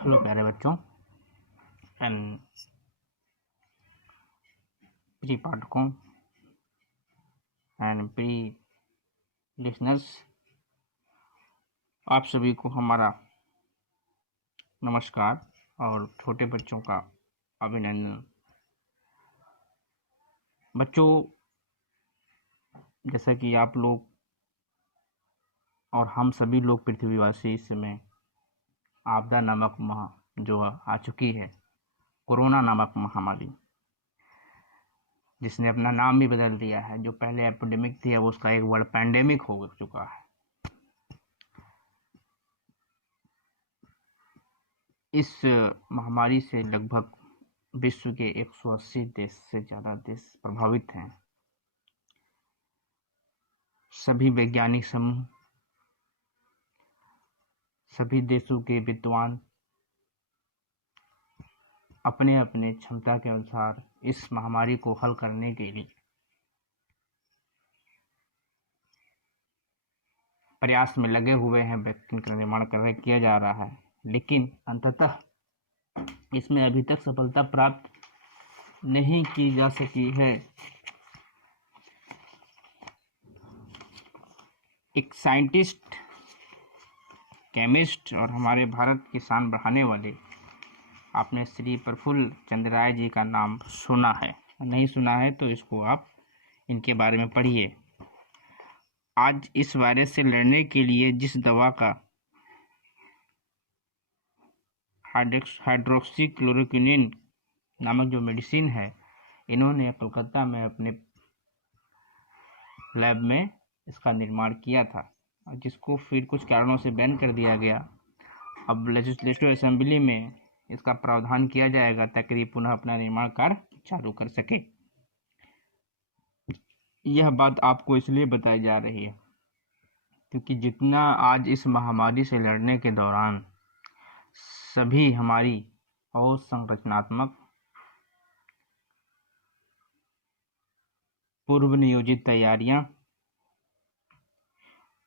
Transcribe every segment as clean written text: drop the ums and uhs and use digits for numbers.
Hello प्यारे बच्चों and प्रिय पाठकों एंड प्रिय लिसनर्स, आप सभी को हमारा नमस्कार और छोटे बच्चों का अभिनंदन। बच्चों, जैसा कि आप लोग और हम सभी लोग पृथ्वीवासी इस समय आपदा नामक जो आ चुकी है, कोरोना नामक महामारी, जिसने अपना नाम भी बदल दिया है। जो पहले एपिडेमिक थी अब उसका एक वर्ड पैंडेमिक हो चुका है। इस महामारी से लगभग विश्व के 180 देश से ज़्यादा देश प्रभावित हैं। सभी वैज्ञानिक समूह, सभी देशों के विद्वान अपने अपने क्षमता के अनुसार इस महामारी को हल करने के लिए प्रयास में लगे हुए हैं। वैक्सीन का निर्माण किया जा रहा है, लेकिन अंततः इसमें अभी तक सफलता प्राप्त नहीं की जा सकी है। एक साइंटिस्ट, केमिस्ट और हमारे भारत की शान बढ़ाने वाले आपने श्री प्रफुल्ल चंद्र राय जी का नाम सुना है। नहीं सुना है तो इसको आप इनके बारे में पढ़िए। आज इस वायरस से लड़ने के लिए जिस दवा का हाइड्रोक्सीक्लोरोक्विनिन नामक जो मेडिसिन है, इन्होंने कोलकाता में अपने लैब में इसका निर्माण किया था, जिसको फिर कुछ कारणों से बैन कर दिया गया। अब लेजिस्लेटिव असेंबली में इसका प्रावधान किया जाएगा ताकि पुनः अपना निर्माण कार्य चालू कर सके। यह बात आपको इसलिए बताई जा रही है क्योंकि जितना आज इस महामारी से लड़ने के दौरान सभी हमारी और संरचनात्मक पूर्व नियोजित तैयारियां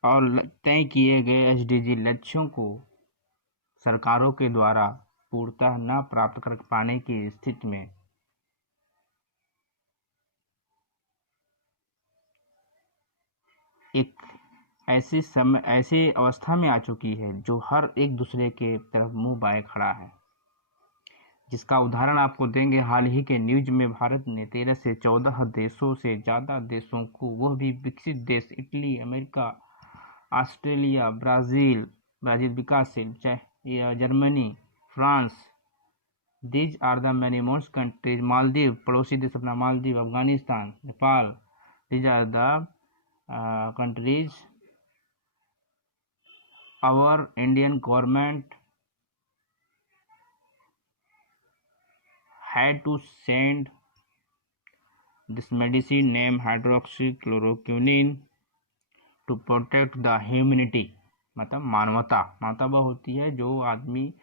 और तय किए गए एसडीजी लक्ष्यों को सरकारों के द्वारा पूर्णतः न प्राप्त कर पाने की स्थिति में एक ऐसी अवस्था में आ चुकी है जो हर एक दूसरे के तरफ मुंह बाए खड़ा है। जिसका उदाहरण आपको देंगे, हाल ही के न्यूज में भारत ने 13 से 14 देशों से ज़्यादा देशों को, वह भी विकसित देश, इटली, अमेरिका, ऑस्ट्रेलिया, ब्राज़ील विकासशील, Germany, France, these are the many most countries, Maldives, पड़ोसी देश अपना Maldives, Afghanistan, Nepal, these are the countries our Indian government had to send this medicine named hydroxychloroquine to protect the humanity। मतलब मानवता वह होती है जो आदमी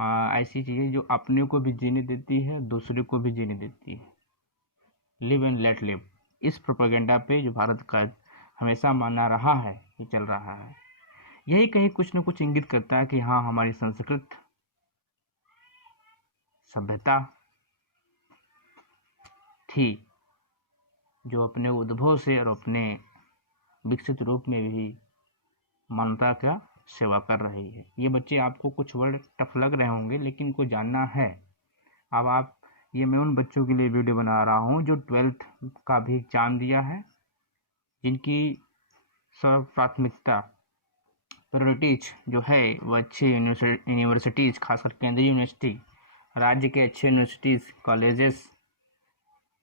ऐसी चीज़ें जो अपने को भी जीने देती है, दूसरे को भी जीने देती है। लिव एंड लेट लिव, इस प्रोपेगेंडा पे जो भारत का हमेशा माना रहा है, ये चल रहा है। यही कहीं कुछ न कुछ इंगित करता है कि हाँ, हमारी संस्कृत सभ्यता थी जो अपने उद्भव से और अपने विकसित रूप में भी मानवता का सेवा कर रही है। ये बच्चे आपको कुछ वर्ड टफ लग रहे होंगे, लेकिन इनको जानना है। अब ये मैं उन बच्चों के लिए वीडियो बना रहा हूँ जो 12th का भी एग्जाम दिया है, जिनकी सर्व प्राथमिकता प्रायोरिटीज जो है वह अच्छे यूनिवर्सिटीज़, खासकर केंद्रीय यूनिवर्सिटी, राज्य के अच्छे यूनिवर्सिटीज़, कॉलेजेस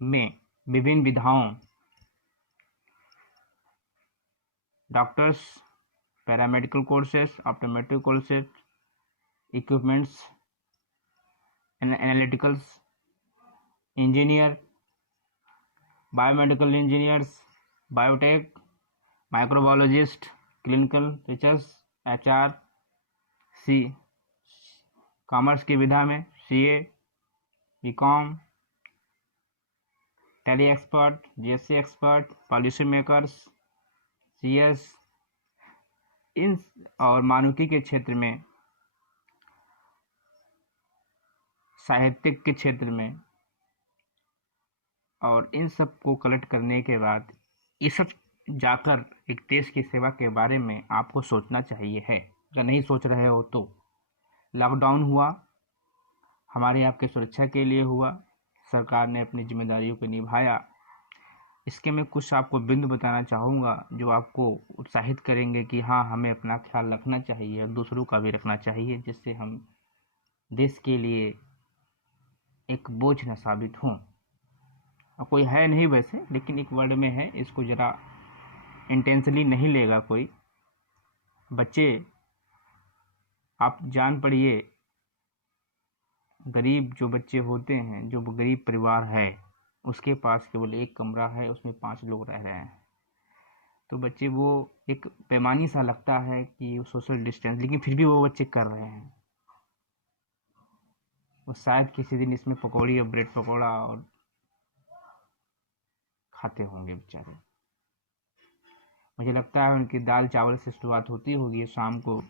में विभिन्न विधाओं, doctors, paramedical courses, optometric courses, equipments, analyticals engineer, biomedical engineers, biotech, microbiologist, clinical teachers, HR, commerce की विधा में CA, BCom, Tally expert, GSC expert, policy makers, CS, इन और मानविकी के क्षेत्र में साहित्यिक के क्षेत्र में, और इन सब को कलेक्ट करने के बाद ये सब जाकर एक देश की सेवा के बारे में आपको सोचना चाहिए है। अगर नहीं सोच रहे हो तो लॉकडाउन हुआ, हमारी आपके सुरक्षा के लिए हुआ, सरकार ने अपनी जिम्मेदारियों को निभाया। इसके मैं कुछ आपको बिंदु बताना चाहूँगा जो आपको उत्साहित करेंगे कि हाँ, हमें अपना ख्याल रखना चाहिए और दूसरों का भी रखना चाहिए, जिससे हम देश के लिए एक बोझ न साबित हों। और कोई है नहीं वैसे, लेकिन एक वर्ड में है, इसको ज़रा इंटेंसली नहीं लेगा कोई। बच्चे, आप जान पड़िए, गरीब जो बच्चे होते हैं, जो गरीब परिवार है, उसके पास केवल एक कमरा है, उसमें 5 लोग रह रहे हैं। तो बच्चे, वो एक पैमानी सा लगता है कि सोशल डिस्टेंस, लेकिन फिर भी वो बच्चे कर रहे हैं। वो शायद किसी दिन इसमें पकौड़ी और ब्रेड पकौड़ा और खाते होंगे बेचारे। मुझे लगता है उनकी दाल चावल से शुरुआत होती होगी, शाम को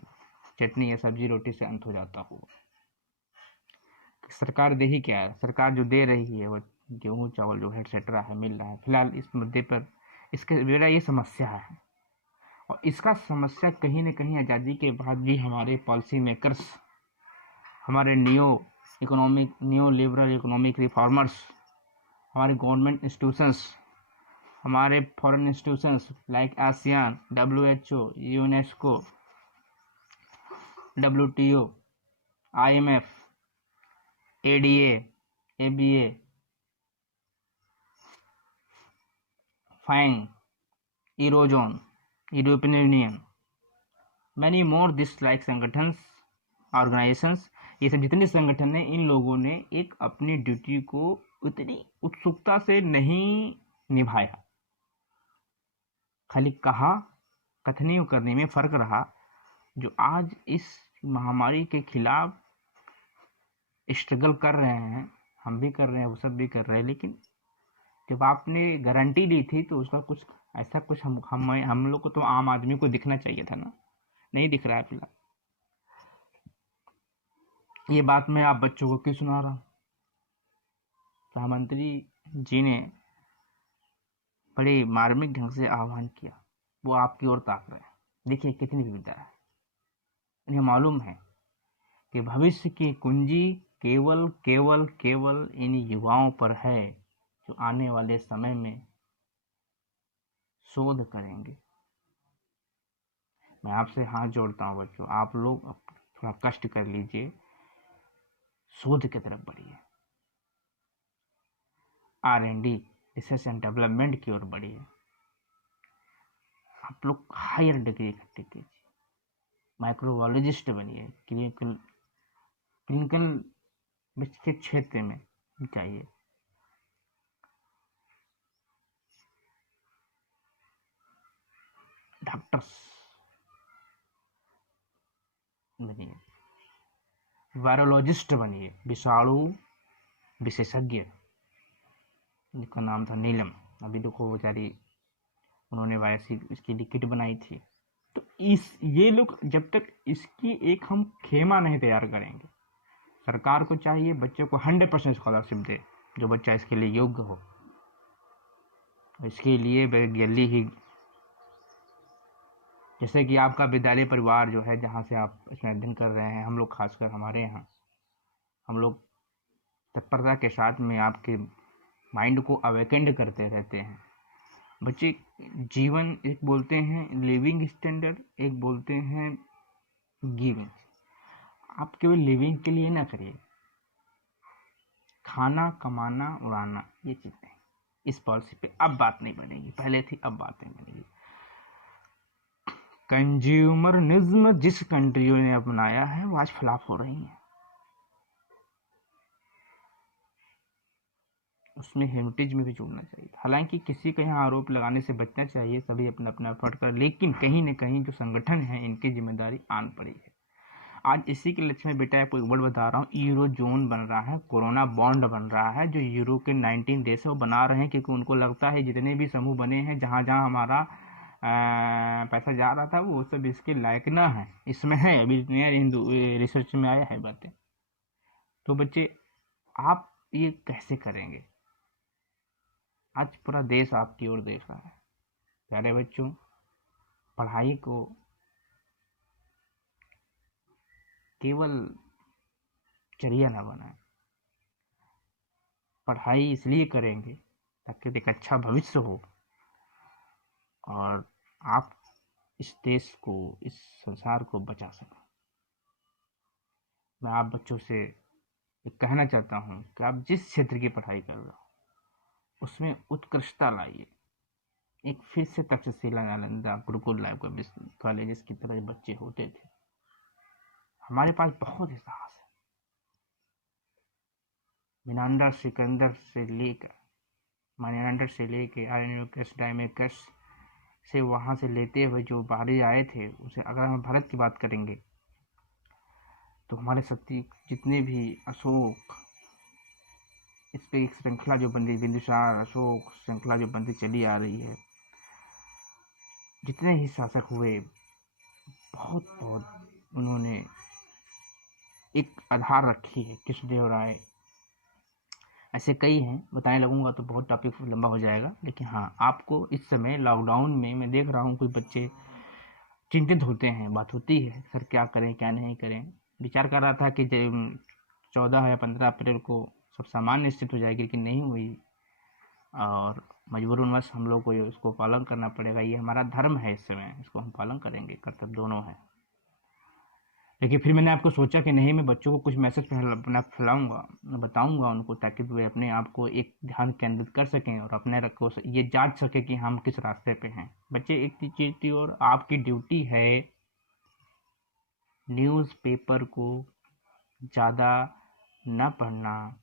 चटनी या सब्जी रोटी से अंत हो जाता होगा। सरकार दे ही क्या है, सरकार जो दे रही है वो गेहूँ चावल जो है एटसेट्रा है, मिल रहा है। फिलहाल इस मुद्दे पर इसके मेरा ये समस्या है, और इसका समस्या कहीं न कहीं आज़ादी के बाद भी हमारे पॉलिसी मेकर्स, हमारे न्यू लिबरल इकोनॉमिक रिफॉर्मर्स, हमारे गवर्नमेंट इंस्टीट्यूशंस, हमारे foreign institutions like ASEAN, WHO, UNESCO, WTO, IMF, ADA, ABA, FANG, Eurozone, European Union, many more this like संगठन्स, ऑर्गेनाइजेशंस, ये सब जितने संगठन हैं, इन लोगों ने एक अपनी ड्यूटी को उतनी उत्सुकता से नहीं निभाया। खाली कहा, कथनी और करने में फ़र्क रहा। जो आज इस महामारी के खिलाफ स्ट्रगल कर रहे हैं, हम भी कर रहे हैं, वो सब भी कर रहे हैं, लेकिन जब आपने गारंटी ली थी तो उसका कुछ ऐसा कुछ हम लोग को तो आम आदमी को दिखना चाहिए था ना, नहीं दिख रहा है फिलहाल। ये बात मैं आप बच्चों को क्यों सुना रहा हूँ? प्रधानमंत्री जी ने बड़े मार्मिक ढंग से आह्वान किया, वो आपकी ओर ताक रहे हैं। देखिए कितनी विविधता है। उन्हें मालूम है कि भविष्य की कुंजी केवल केवल केवल इन युवाओं पर है जो आने वाले समय में शोध करेंगे। मैं आपसे हाथ जोड़ता हूँ बच्चों, आप लोग थोड़ा कष्ट कर लीजिए, शोध की तरफ बढ़िए, R&D, रिसर्च एंड डेवलपमेंट की ओर बढ़िए। आप लोग हायर डिग्री इकट्ठी कीजिए, माइक्रोबायोलॉजिस्ट बनिए, क्लिनिकल के क्षेत्र में जाइए। डॉक्टर्स बनिए, वायरोलॉजिस्ट बनिए, विषाणु विशेषज्ञ, जिसका नाम था नीलम, अभी देखो बेचारी, उन्होंने वायरस इसकी किट बनाई थी। तो ये लोग जब तक इसकी एक हम खेमा नहीं तैयार करेंगे, सरकार को चाहिए बच्चों को 100% स्कॉलरशिप दे, जो बच्चा इसके लिए योग्य हो। इसके लिए जल्दी ही, जैसे कि आपका विद्यालय परिवार जो है, जहाँ से आप इसमें अध्ययन कर रहे हैं, हम लोग खासकर हमारे यहाँ, हम लोग तत्परता के साथ में आपके माइंड को अवेकेंड करते रहते हैं। बच्चे, जीवन एक बोलते हैं लिविंग स्टैंडर्ड, एक बोलते हैं गिविंग। आप केवल लिविंग के लिए ना करिए, खाना, कमाना, उड़ाना, ये चीज़ें इस पॉलिसी पे अब बात नहीं बनेगी, पहले थी, अब बात नहीं बनेगी। कंज्यूमरिज्म जिस कंट्रियों ने अपनाया है वो आज फ्लॉप हो रही है। उसमें हेरिटेज में भी जुड़ना चाहिए। हालांकि किसी का यहाँ आरोप लगाने से बचना चाहिए, सभी अपना अपना एफर्ट कर, लेकिन कहीं न कहीं जो संगठन है इनकी जिम्मेदारी आन पड़ी है। आज इसी के लक्ष्य में बेटा आपको एक वर्ड बता रहा हूँ, यूरो जोन बन रहा है, कोरोना बॉन्ड बन रहा है, जो यूरो के 19 देश है वो बना रहे हैं, क्योंकि उनको लगता है जितने भी समूह बने हैं, जहाँ जहाँ हमारा पैसा जा रहा था वो सब इसके लायक ना है। इसमें है, अभी नया हिंदू रिसर्च में आया है बातें। तो बच्चे, आप ये कैसे करेंगे? आज पूरा देश आपकी ओर देख रहा है। प्यारे बच्चों, पढ़ाई को केवल जरिया ना बनाएं। पढ़ाई इसलिए करेंगे ताकि एक अच्छा भविष्य हो और आप इस देश को, इस संसार को बचा सकें। मैं आप बच्चों से कहना चाहता हूँ कि आप जिस क्षेत्र की पढ़ाई कर रहे हो उसमें उत्कृष्टता लाइए। एक फिर से तक्षशिला, नालंदा, गुरुकुल लाइव कॉलेजेस की तरह बच्चे होते थे। हमारे पास बहुत ही साहस है। मिनांडर सिकंदर से लेकर माइनांडर से लेकर आर्यनिकस, डायमेकस से वहाँ से लेते हुए जो बाहरी आए थे, उसे अगर हम भारत की बात करेंगे तो हमारे सत्य जितने भी अशोक, इस पे एक श्रृंखला जो बनती, बिंदुसार अशोक श्रृंखला जो बनती चली आ रही है, जितने ही शासक हुए बहुत उन्होंने एक आधार रखी है। कृष्णदेवराय, ऐसे कई हैं, बताने लगूंगा तो बहुत टॉपिक लंबा हो जाएगा। लेकिन हाँ, आपको इस समय लॉकडाउन में मैं देख रहा हूँ कुछ बच्चे चिंतित होते हैं, बात होती है सर क्या करें क्या नहीं करें। विचार कर रहा था कि 14 या 15 अप्रैल को सब सामान्य स्थिति हो जाएगी, लेकिन नहीं हुई और मजबूरनवश हम लोग को उसको पालन करना पड़ेगा। ये हमारा धर्म है, इस समय इसको हम पालन करेंगे, कर्तव्य दोनों है। लेकिन फिर मैंने आपको सोचा कि नहीं, मैं बच्चों को कुछ मैसेज अपना फैलाऊंगा, बताऊंगा उनको, ताकि वे अपने आप को एक ध्यान केंद्रित कर सकें और अपने रखो ये जांच सके कि हम किस रास्ते पे हैं। बच्चे, एक चीज़ थी और आपकी ड्यूटी है न्यूज़पेपर को ज़्यादा न पढ़ना,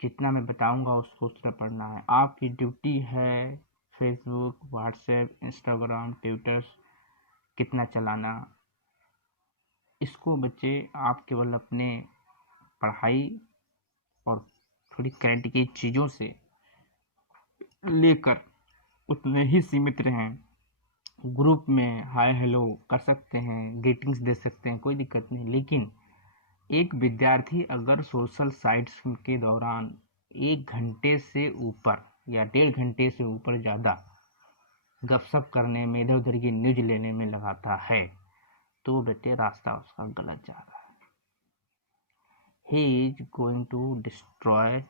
जितना मैं बताऊंगा उसको उस तरह पढ़ना है। आपकी ड्यूटी है फेसबुक, व्हाट्सएप, इंस्टाग्राम, ट्विटर कितना चलाना। इसको बच्चे आप केवल अपने पढ़ाई और थोड़ी करंट की चीज़ों से लेकर उतने ही सीमित रहें। ग्रुप में हाय हेलो कर सकते हैं, ग्रीटिंग्स दे सकते हैं, कोई दिक्कत नहीं। लेकिन एक विद्यार्थी अगर सोशल साइट्स के दौरान 1 घंटे से ऊपर या 1.5 घंटे से ऊपर ज़्यादा गपशप करने में, इधर उधर की न्यूज लेने में लगाता है, तो बेटे रास्ता उसका गलत जा रहा है। He is going to destroy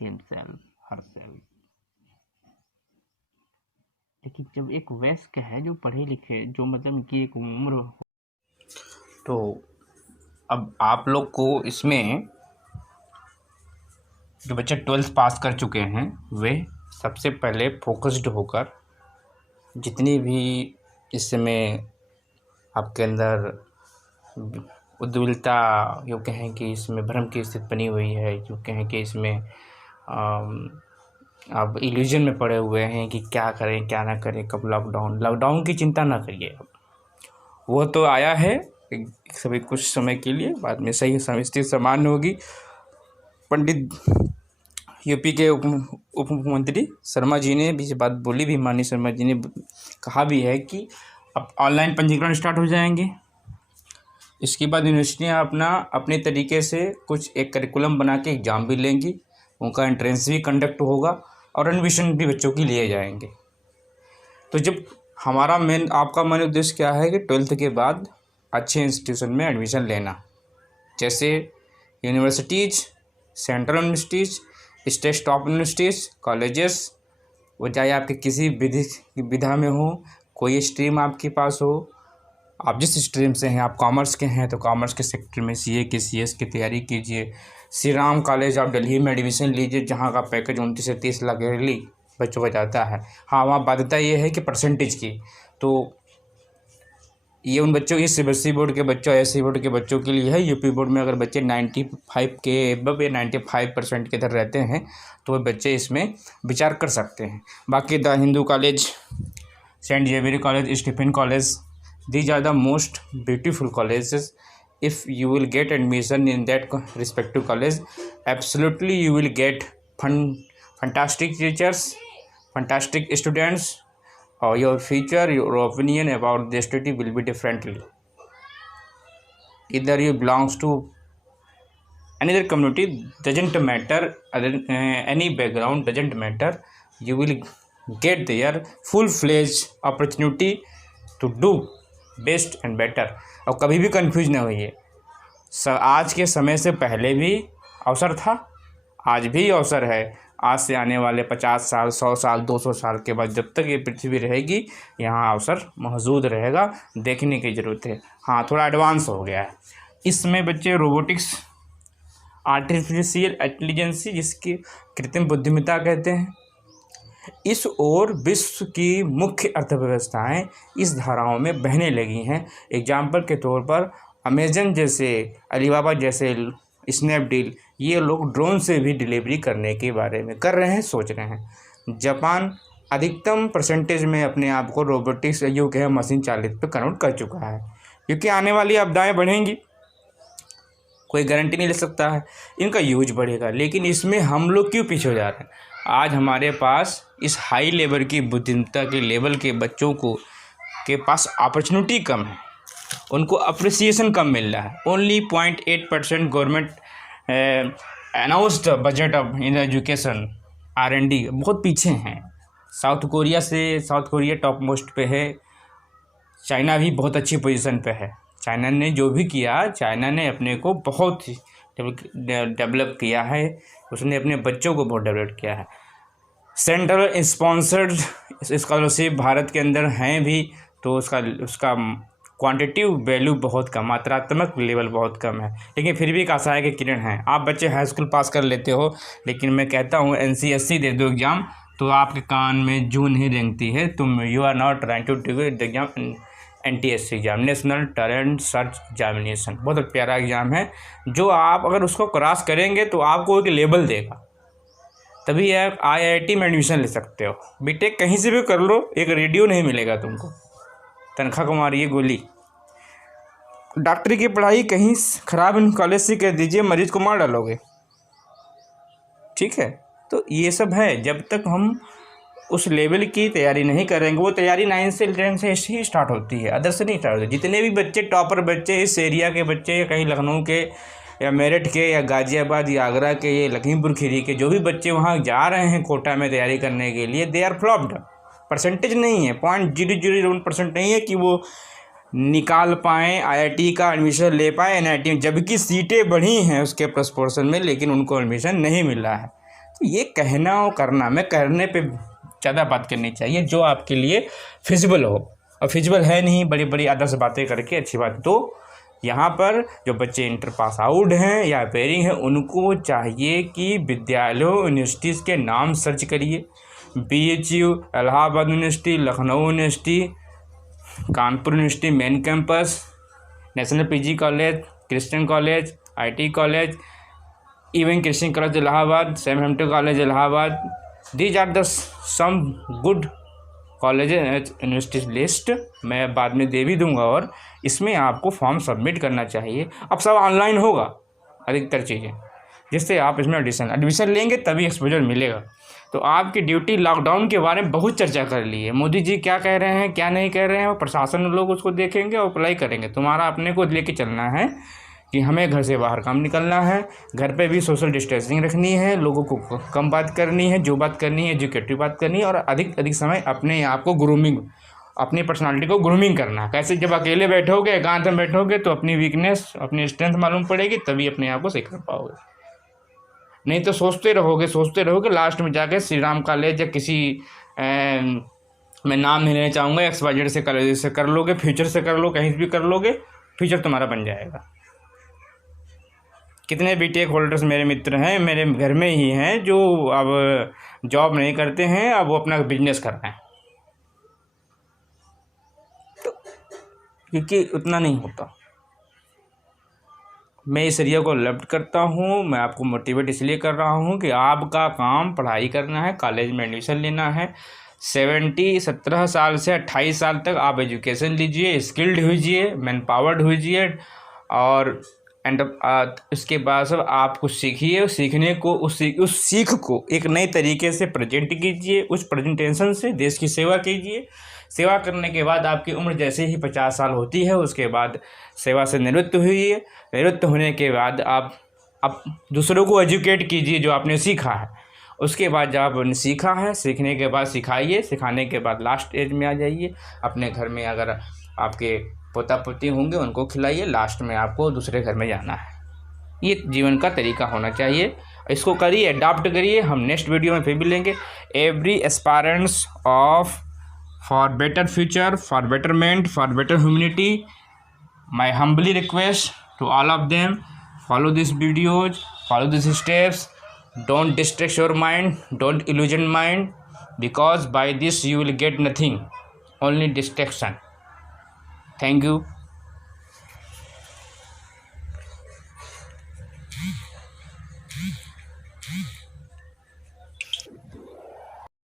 himself, herself. लेकिन जब एक वयस्क है जो पढ़े लिखे, जो मतलब इनकी एक उम्र हो, तो अब आप लोग को इसमें जो बच्चे 12th पास कर चुके हैं वे सबसे पहले फोकस्ड होकर जितनी भी इस समय आपके अंदर उद्विलता, यूँ कहें कि इसमें भ्रम की स्थिति बनी हुई है, यूँ कहें कि इसमें आप इल्यूजन में पड़े हुए हैं कि क्या करें क्या ना करें, कब लॉकडाउन की चिंता ना करिए। वो तो आया है सभी कुछ समय के लिए, बाद में सही स्थिति सामान्य होगी। पंडित यूपी के उप मुख्यमंत्री शर्मा जी ने भी बात बोली भी, माननीय शर्मा जी ने कहा भी है कि अब ऑनलाइन पंजीकरण स्टार्ट हो जाएंगे। इसके बाद यूनिवर्सिटियाँ अपने तरीके से कुछ एक करिकुलम बना के एग्ज़ाम भी लेंगी, उनका एंट्रेंस भी कंडक्ट होगा और एडमिशन भी बच्चों की लिए जाएंगे। तो जब हमारा आपका मेन उद्देश्य क्या है कि 12th के बाद अच्छे इंस्टीट्यूशन में एडमिशन लेना, जैसे universities, central universities, state top universities, colleges, वो चाहे आपके किसी विधा में हो, कोई स्ट्रीम आपके पास हो, आप जिस स्ट्रीम से हैं, आप कॉमर्स के हैं तो कॉमर्स के सेक्टर में सीए की, सीएस की तैयारी कीजिए। श्री राम कॉलेज आप दिल्ली में एडमिशन लीजिए, जहाँ का पैकेज 29 से 30 लाख ईयरली बच्चों का जाता है। हाँ, वहाँ बाध्यता ये है कि परसेंटेज की, तो ये उन बच्चों, ये सीबीएसई बोर्ड के बच्चों, एससी बोर्ड के बच्चों के लिए है। यूपी बोर्ड में अगर बच्चे 95 के एबव या 95% के इधर रहते हैं तो वह बच्चे इसमें विचार कर सकते हैं। बाकी the Hindu college, Saint Xavier college, Stephen college, these are the most beautiful colleges. If you will get admission in that respective college, absolutely you will get fantastic teachers, fantastic students, or your future, your opinion about the study will be differently. Either you belongs to another community doesn't matter, any background doesn't matter, you will get their full-fledged opportunity to do best and better। और कभी भी confuse ना होइए, आज के समय से पहले भी अवसर था, आज भी अवसर है, आज से आने वाले 50 साल 100 साल 200 साल के बाद जब तक ये पृथ्वी रहेगी यहाँ अवसर मौजूद रहेगा, देखने की ज़रूरत है। हाँ, थोड़ा एडवांस हो गया है इसमें बच्चे, रोबोटिक्स, आर्टिफिशियल इंटेलिजेंसी जिसकी कृत्रिम बुद्धिमत्ता कहते हैं, इस ओर विश्व की मुख्य अर्थव्यवस्थाएं इस धाराओं में बहने लगी हैं। एग्जाम्पल के तौर पर अमेजन जैसे, अलीबाबा जैसे, स्नैपडील, ये लोग ड्रोन से भी डिलीवरी करने के बारे में कर रहे हैं, सोच रहे हैं। जापान अधिकतम परसेंटेज में अपने आप को रोबोटिक्स युग है मशीन चालित पे कन्वर्ट कर चुका है, क्योंकि आने वाली आपदाएं बढ़ेंगी, कोई गारंटी नहीं ले सकता है, इनका यूज बढ़ेगा। लेकिन इसमें हम लोग क्यों पीछे हो जा रहे हैं? आज हमारे पास इस हाई लेवल की बुद्धिमत्ता के लेवल के बच्चों को के पास अपॉर्चुनिटी कम है, उनको अप्रिसिएशन कम मिल रहा है। Only 0.8% government announced budget of in education, R&D बहुत पीछे हैं। साउथ कोरिया टॉप मोस्ट पे है, चाइना भी बहुत अच्छी पोजीशन पे है। चाइना ने जो भी किया, चाइना ने अपने को बहुत डेवलप किया है, उसने अपने बच्चों को बहुत डेवलप किया है। सेंट्रल स्पॉन्सर्ड स्कॉलरशिप भारत के अंदर हैं भी, तो उसका क्वांटिटिव वैल्यू बहुत कम, मात्रात्मक लेवल बहुत कम है, लेकिन फिर भी एक आशा के किरण हैं। आप बच्चे हाई स्कूल पास कर लेते हो, लेकिन मैं कहता हूँ NCSC दे दो एग्ज़ाम, तो आपके कान में जूं नहीं रेंगती है। तुम you are not trying to do the exam, NTSC exam, national talent search examination, बहुत प्यारा एग्ज़ाम है, जो आप अगर उसको क्रॉस करेंगे तो आपको एक लेवल देगा, तभी आप IIT में एडमिशन ले सकते हो। बीटेक कहीं से भी कर लो, एक रेडियो नहीं मिलेगा तुमको, तनख्वाह को मारिए गोली। डॉक्टरी की पढ़ाई कहीं ख़राब कॉलेज से कर दीजिए, मरीज को मार डालोगे, ठीक है। तो ये सब है, जब तक हम उस लेवल की तैयारी नहीं करेंगे, वो तैयारी 9 से 10 से ही स्टार्ट होती है, अदर से नहीं स्टार्ट होती। जितने भी बच्चे टॉपर बच्चे इस एरिया के बच्चे, या कहीं लखनऊ के या मेरठ के या गाज़ियाबाद या आगरा के या लखीमपुर खीरी के जो भी बच्चे वहाँ जा रहे हैं कोटा में तैयारी करने के लिए, दे आर फ्लॉप्ड। परसेंटेज नहीं है, 0.001% नहीं है कि वो निकाल पाएँ, IIT का एडमिशन ले पाए NIT में, जबकि सीटें बढ़ी हैं उसके प्रपोर्शन में, लेकिन उनको एडमिशन नहीं मिल रहा है। तो ये कहना और करना में करने पे ज़्यादा बात करनी चाहिए, जो आपके लिए फिजिबल हो, और फिजिबल है नहीं बड़ी बड़ी आदर्श बातें करके अच्छी बात। तो यहाँ पर जो बच्चे इंटर पास आउट हैं या अपेयरिंग हैं, उनको चाहिए कि विद्यालयों यूनिवर्सिटीज़ के नाम सर्च करिए, BHU, Allahabad university, Lucknow university, Kanpur university main campus, national PG college, Christian college, IT college, even Christian college Allahabad, Saint Hempton college Allahabad, these are the some good college universities list, मैं बाद में दे भी दूंगा। और इसमें आपको फॉर्म सबमिट करना चाहिए। अब सब ऑनलाइन होगा अधिकतर चीज़ें, जिससे आप इसमें एडमिशन लेंगे तभी एक्सपोजर मिलेगा। तो आपकी ड्यूटी, लॉकडाउन के बारे में बहुत चर्चा कर ली है, मोदी जी क्या कह रहे हैं क्या नहीं कह रहे हैं, और प्रशासन लोग उसको देखेंगे और अप्लाई करेंगे। तुम्हारा अपने को लेके चलना है कि हमें घर से बाहर कम निकलना है, घर पे भी सोशल डिस्टेंसिंग रखनी है, लोगों को कम बात करनी है, जो बात करनी है एजुकेटिव बात करनी है, और अधिक समय अपने आप को ग्रूमिंग, अपनी पर्सनालिटी को ग्रूमिंग करना। कैसे? जब अकेले बैठोगे, एकांत में बैठोगे, तो अपनी वीकनेस, अपनी स्ट्रेंथ मालूम पड़ेगी, तभी अपने आप को सही कर पाओगे। नहीं तो सोचते रहोगे, लास्ट में जाके श्री राम कॉलेज या किसी मैं नाम नहीं लेना चाहूँगा, XYZ से कॉलेज से कर लोगे, फ्यूचर से कर लो, कहीं भी कर लोगे, फ्यूचर तुम्हारा बन जाएगा। कितने BTech होल्डर्स मेरे मित्र हैं, मेरे घर में ही हैं, जो अब जॉब नहीं करते हैं, अब वो अपना बिजनेस कर रहे हैं। तो क्योंकि उतना नहीं होता। मैं इस एरिया को लव करता हूँ, मैं आपको मोटिवेट इसलिए कर रहा हूँ कि आपका काम पढ़ाई करना है, कॉलेज में एडमिशन लेना है। 17 साल से 28 साल तक आप एजुकेशन लीजिए, स्किल्ड होइए, मैन पावर्ड होइए, और उसके बाद सब आप कुछ सीखिए। सीखने को उस सीख को एक नए तरीके से प्रेजेंट कीजिए, उस प्रेजेंटेशन से देश की सेवा कीजिए। सेवा करने के बाद आपकी उम्र जैसे ही 50 साल होती है, उसके बाद सेवा से निवृत्त हुई। निवृत्त होने के बाद आप आप दूसरों को एजुकेट कीजिए जो आपने सीखा है। उसके बाद जब आपने सीखा है, सीखने के बाद सिखाइए, सिखाने के बाद लास्ट एज में आ जाइए। अपने घर में अगर आपके पोता पोती होंगे उनको खिलाइए, लास्ट में आपको दूसरे घर में जाना है। ये जीवन का तरीका होना चाहिए। इसको करिए, अडॉप्ट करिए। हम नेक्स्ट वीडियो में फिर मिलेंगे। Every aspirants of for better future, for betterment, for better humanity, my humbly request to all of them, follow these videos, follow these steps. Don't distract your mind, don't illusion mind, because by this you will get nothing, only distraction. Thank you.